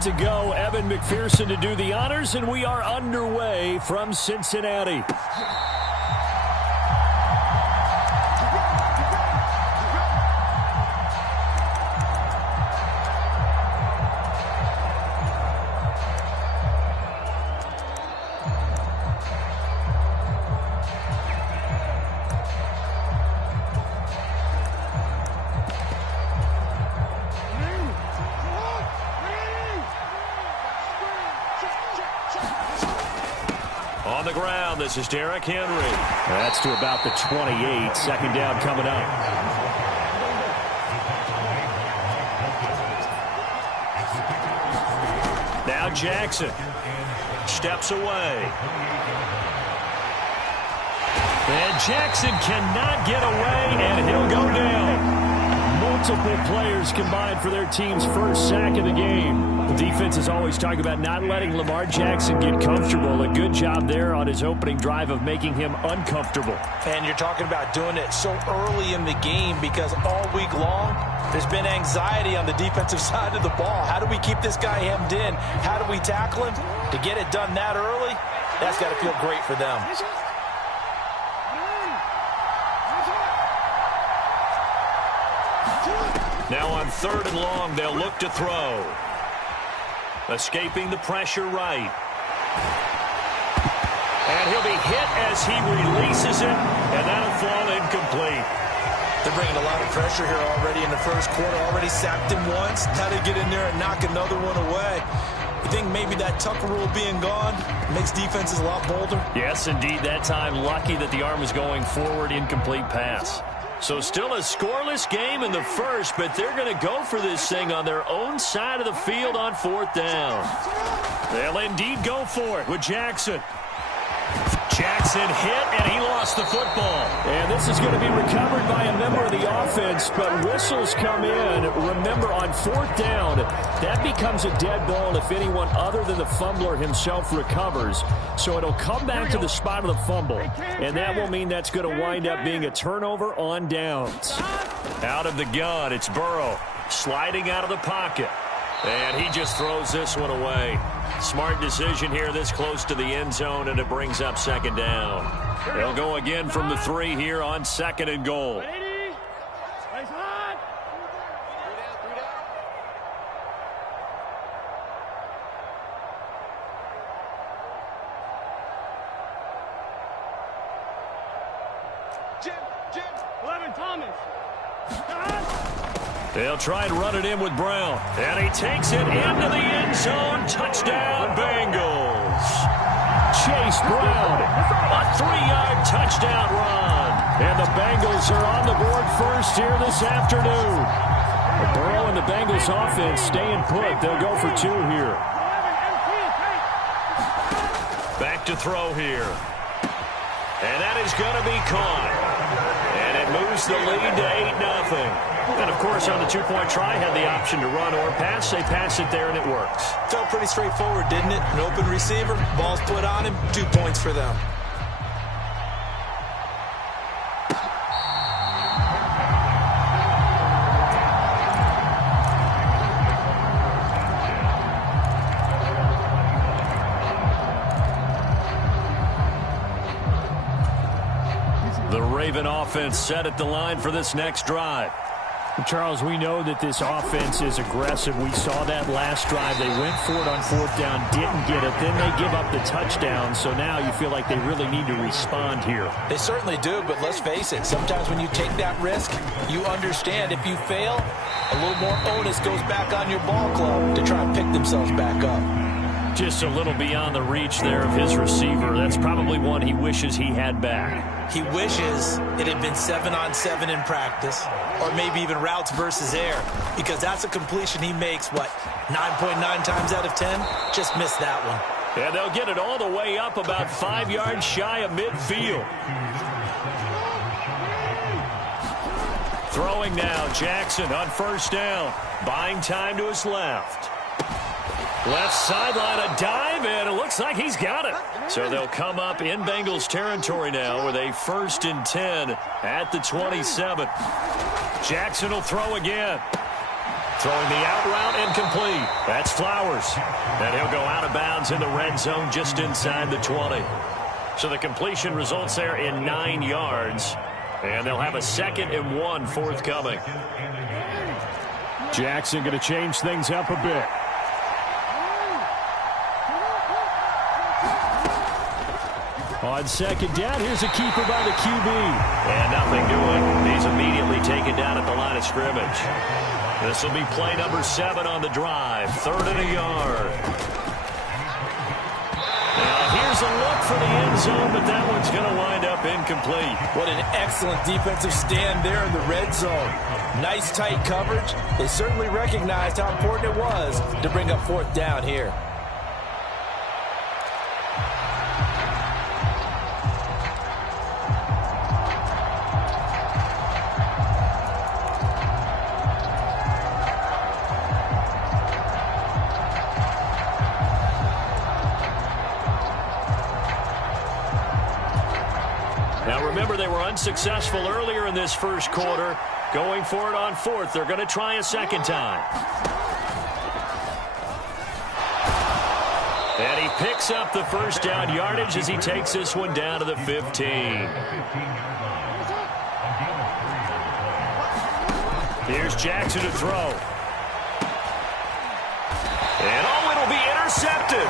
set to go. Evan McPherson to do the honors, and we are underway from Cincinnati. On the ground, this is Derrick Henry. That's to about the 28. Second down coming up. Now Jackson steps away. And Jackson cannot get away, and he'll go down. Multiple players combined for their team's first sack of the game. The defense is always talking about not letting Lamar Jackson get comfortable. A good job there on his opening drive of making him uncomfortable. And you're talking about doing it so early in the game because all week long, there's been anxiety on the defensive side of the ball. How do we keep this guy hemmed in? How do we tackle him? To get it done that early, that's got to feel great for them. Now on 3rd and long, they'll look to throw. Escaping the pressure right. And he'll be hit as he releases it, and that'll fall incomplete. They're bringing a lot of pressure here already in the first quarter. Already sacked him once. Now they get in there and knock another one away. You think maybe that Tucker rule being gone makes defenses a lot bolder? Yes, indeed. That time, lucky that the arm is going forward, incomplete pass. So still a scoreless game in the first, but they're going to go for this thing on their own side of the field on 4th down. They'll indeed go for it with Jackson. Jackson hit, and he lost the football. And this is going to be recovered by a member of the offense, but whistles come in. Remember, on 4th down, that becomes a dead ball if anyone other than the fumbler himself recovers. So it'll come back to the spot of the fumble, and that will mean that's going to wind up being a turnover on downs. Out of the gun, it's Burrow sliding out of the pocket. And he just throws this one away. Smart decision here this close to the end zone, and it brings up 2nd down. They'll go again from the 3 here on 2nd and goal. They'll try and run it in with Brown. And he takes it into the end zone. Touchdown, Bengals. Chase Brown, a 3-yard touchdown run. And the Bengals are on the board first here this afternoon. Burrow and the Bengals offense staying put. They'll go for 2 here. Back to throw here. And that is going to be caught. And it moves the lead to 8-0. And, of course, on the 2-point try, had the option to run or pass. They pass it there, and it works. Felt pretty straightforward, didn't it? An open receiver, ball's put on him, 2 points for them. The Raven offense set at the line for this next drive. Charles, we know that this offense is aggressive. We saw that last drive. They went for it on 4th down, didn't get it. Then they give up the touchdown. So now you feel like they really need to respond here. They certainly do, but let's face it. Sometimes when you take that risk, you understand if you fail, a little more onus goes back on your ball club to try and pick themselves back up. Just a little beyond the reach there of his receiver. That's probably one he wishes he had back. He wishes it had been 7-on-7 in practice, or maybe even routes versus air, because that's a completion he makes, 9.9 times out of 10? Just missed that one. And they'll get it all the way up about 5 yards shy of midfield. Throwing now, Jackson on 1st down. Buying time to his left. Left sideline, a dive, and it looks like he's got it. So they'll come up in Bengals territory now with a 1st and 10 at the 27. Jackson will throw again. Throwing the out route incomplete. That's Flowers. And he'll go out of bounds in the red zone just inside the 20. So the completion results there in 9 yards. And they'll have a 2nd and 1 forthcoming. Jackson going to change things up a bit. On 2nd down, here's a keeper by the QB. And nothing doing. He's immediately taken down at the line of scrimmage. This will be play number 7 on the drive. 3rd and a yard. Now here's a look for the end zone, but that one's going to wind up incomplete. What an excellent defensive stand there in the red zone. Nice tight coverage. They certainly recognized how important it was to bring up 4th down here. Now remember, they were unsuccessful earlier in this first quarter. Going for it on 4th. They're going to try a 2nd time. And he picks up the first down yardage as he takes this one down to the 15. Here's Jackson to throw. And oh, it'll be intercepted.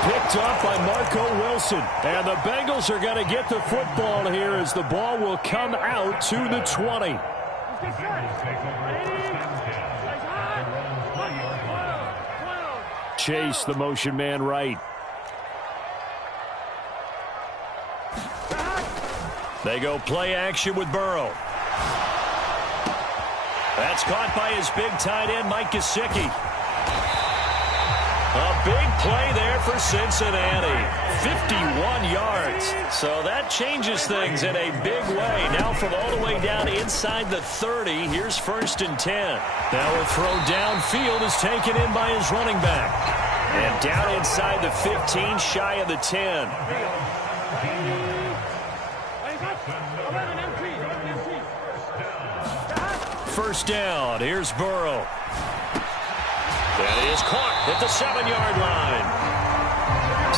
Picked up by Marco Wilson. And the Bengals are going to get the football here as the ball will come out to the 20. Chase, the motion man right. They go play action with Burrow. That's caught by his big tight end, Mike Gesicki. A big play there for Cincinnati. 51 yards. So that changes things in a big way. Now from all the way down inside the 30, here's 1st and 10. Now a throw downfield is taken in by his running back. And down inside the 15, shy of the 10. First down, here's Burrow. That is caught at the 7-yard line.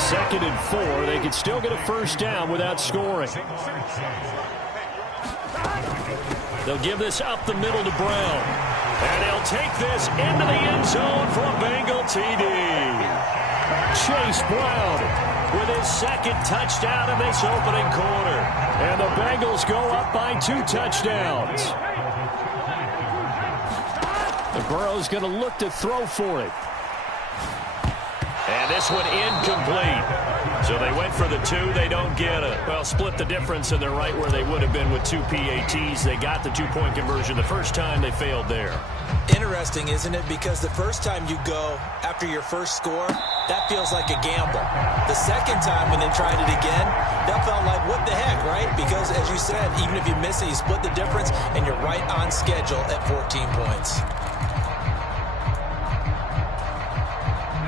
2nd and 4. They could still get a first down without scoring. They'll give this up the middle to Brown. And he'll take this into the end zone for a Bengal TD. Chase Brown with his 2nd touchdown in this opening quarter. And the Bengals go up by 2 touchdowns. The Burrow's going to look to throw for it. And this one incomplete. So they went for the 2. They don't get it. Well, split the difference, and they're right where they would have been with 2 PATs. They got the 2-point conversion the first time. They failed there. Interesting, isn't it? Because the first time you go after your first score, that feels like a gamble. The second time when they tried it again, that felt like, what the heck, right? Because, as you said, even if you miss it, you split the difference, and you're right on schedule at 14 points.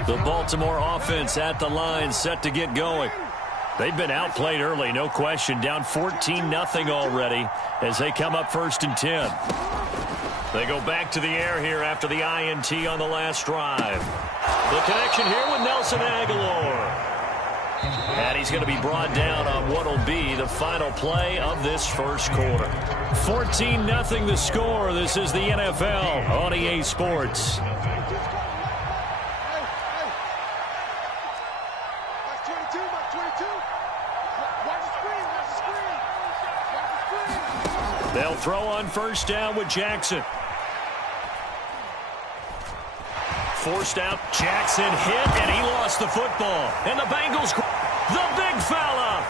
The Baltimore offense at the line, set to get going. They've been outplayed early, no question. Down 14-0 already as they come up 1st and 10. They go back to the air here after the INT on the last drive. The connection here with Nelson Aguilar. And he's going to be brought down on what will be the final play of this first quarter. 14-0 the score. This is the NFL on EA Sports. They'll throw on first down with Jackson. Forced out, Jackson hit, and he lost the football. And the Bengals, the big fella.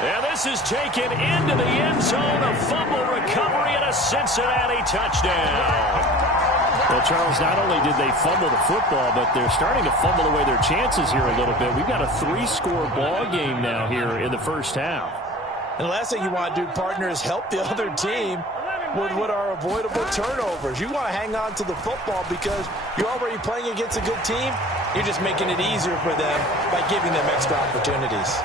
And this is taken into the end zone, a fumble recovery and a Cincinnati touchdown. Well, Charles, not only did they fumble the football, but they're starting to fumble away their chances here a little bit. We've got a 3-score ball game now here in the first half. And the last thing you want to do, partner, is help the other team with what are avoidable turnovers. You want to hang on to the football because you're already playing against a good team. You're just making it easier for them by giving them extra opportunities.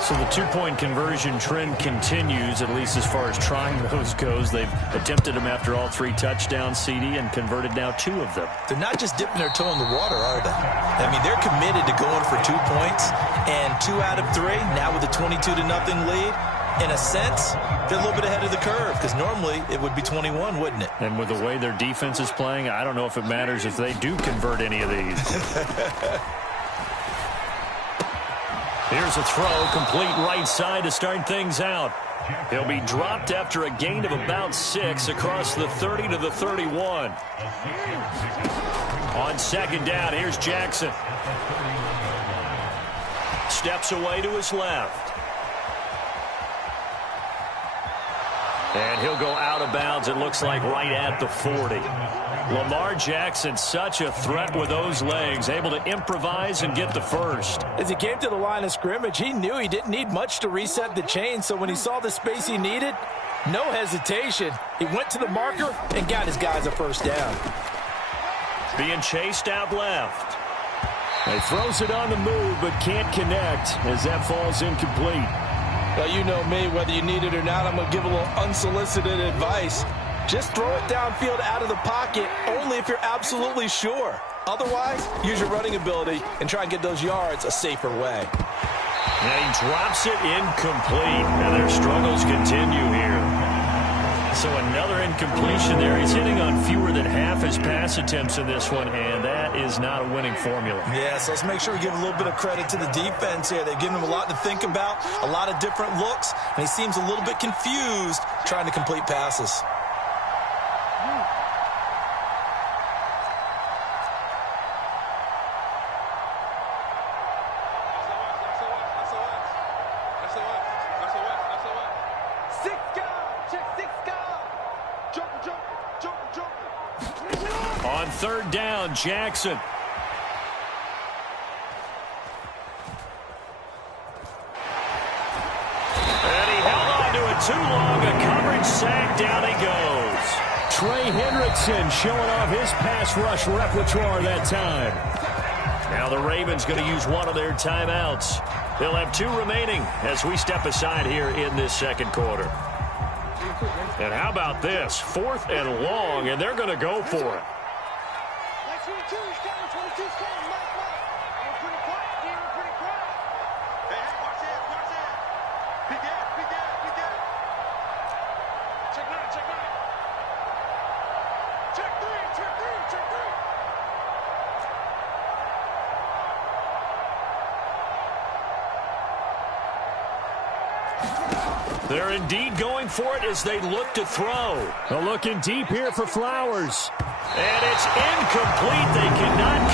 So the two-point conversion trend continues, at least as far as trying those goes. They've attempted them after all 3 touchdowns, CD, and converted now 2 of them. They're not just dipping their toe in the water, are they? I mean, they're committed to going for 2 points, and 2 out of 3, now with a 22-0 lead. In a sense, they're a little bit ahead of the curve, because normally it would be 21, wouldn't it? And with the way their defense is playing, I don't know if it matters if they do convert any of these. Here's a throw, complete right side to start things out. He'll be dropped after a gain of about 6 across the 30 to the 31. On second down, here's Jackson. Steps away to his left. And he'll go out of bounds, it looks like, right at the 40. Lamar Jackson, such a threat with those legs, able to improvise and get the first. As he came to the line of scrimmage, he knew he didn't need much to reset the chain, so when he saw the space he needed, no hesitation. He went to the marker and got his guys a first down. Being chased out left. He throws it on the move, but can't connect as that falls incomplete. Well, you know me, whether you need it or not, I'm going to give a little unsolicited advice. Just throw it downfield out of the pocket only if you're absolutely sure. Otherwise, use your running ability and try and get those yards a safer way. And he drops it incomplete, and their struggles continue here. So another incompletion there. He's hitting on fewer than half his pass attempts in this one, and that is not a winning formula. Yeah, so let's make sure we give a little bit of credit to the defense here. They've given him a lot to think about, a lot of different looks, and he seems a little bit confused trying to complete passes. On third down, Jackson. And he held on to it too long. A coverage sack. Down he goes. Trey Hendrickson showing off his pass rush repertoire that time. Now the Ravens going to use one of their timeouts. They'll have 2 remaining as we step aside here in this second quarter. And how about this? 4th and long, and they're going to go for it. They're indeed going for it as they look to throw. Looking deep here for Flowers. And it's incomplete. They cannot